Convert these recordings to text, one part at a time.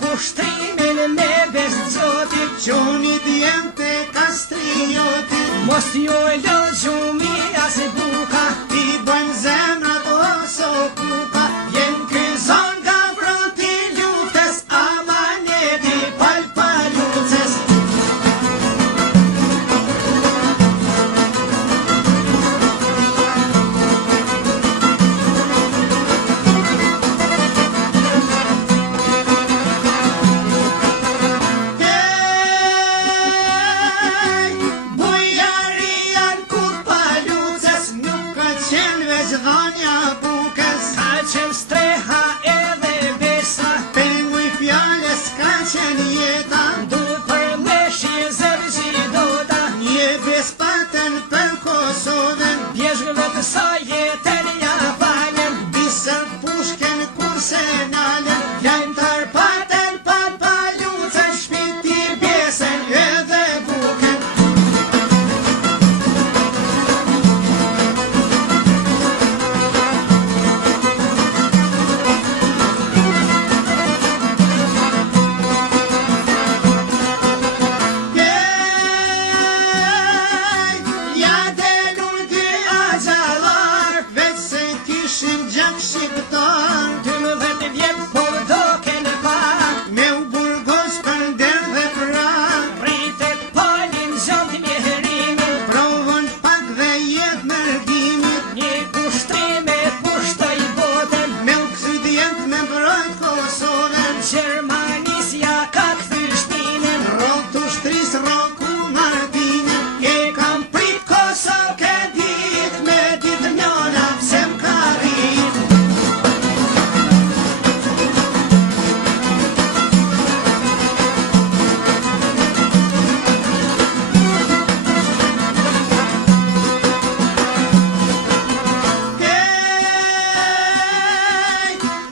kushtrimin me besë Zotit, Qoni djem të kastriotit, mos ju lë gjumi as buka, i bëjmë zemrat oso kuka. vjen ky zon nga fronti luftës, amaneti pal palucës. Dhanja bukës, Ka qenë streha edhe besa, penguj fjales ka qenë jeta, du për me shizër gjidota, një bespatën për Kosovën, bjeshkëve të sa jetën ja falem, bisër pushken kurse nalen, lajmëtar patën pal palucën, shpiti bjesën edhe bukën. ja delun dy agjallar, veç se kishin gjak shqiptar, 12 vjet po doken pa, me u burgos për nder dhe prak, rritet palin gjant mjeherimin, provën pak dhe jet mërgimit, një kushtrim e pushtoj botën, me u kthy djent me mbrojt Kosovën, Gjermanisja ka kthy shpinën, rotu shtris roku Martinin, e kam prit Kosovë këtë dit, me ditë njona pse m'ka rrit.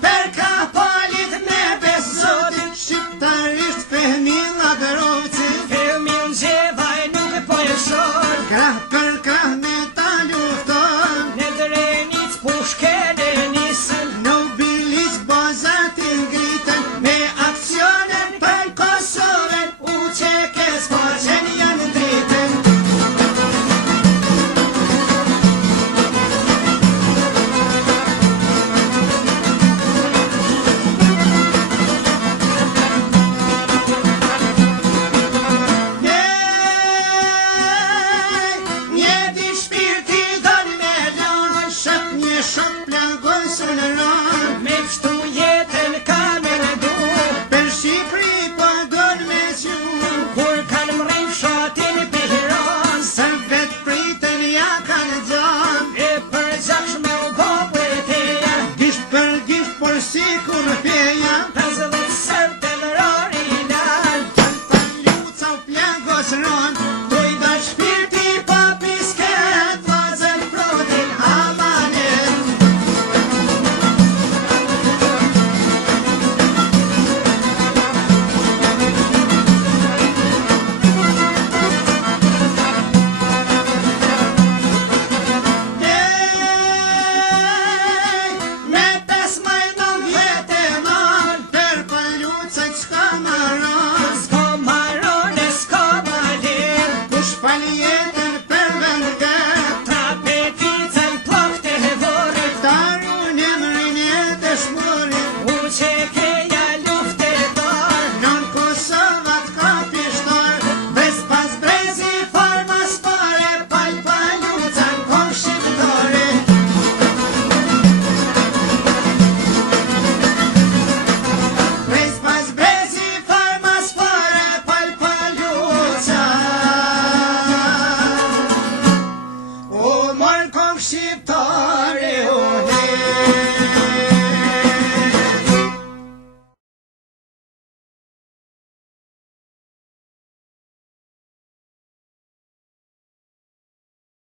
per ka palit me bes Zotit, shqiptarisht fehmin ladrovci, Filmin gjevaj nuk po e shon, krah për krah me ta lufton, në drenic pushken e nisën, në bilic bazatin ngritën, me aksionen për Kosovën, u qekes po qenë janë dritën. një di shpirti don me lon, shët një shok plagoj së në ron, Me kështu jetën ka me në du, për Shqipëri po don me qun, kur kanë mrej fshatin pihiron, se vet pritën ja kanë gjan, e për gjaksh me u go për teja, gisht për gisht por sikur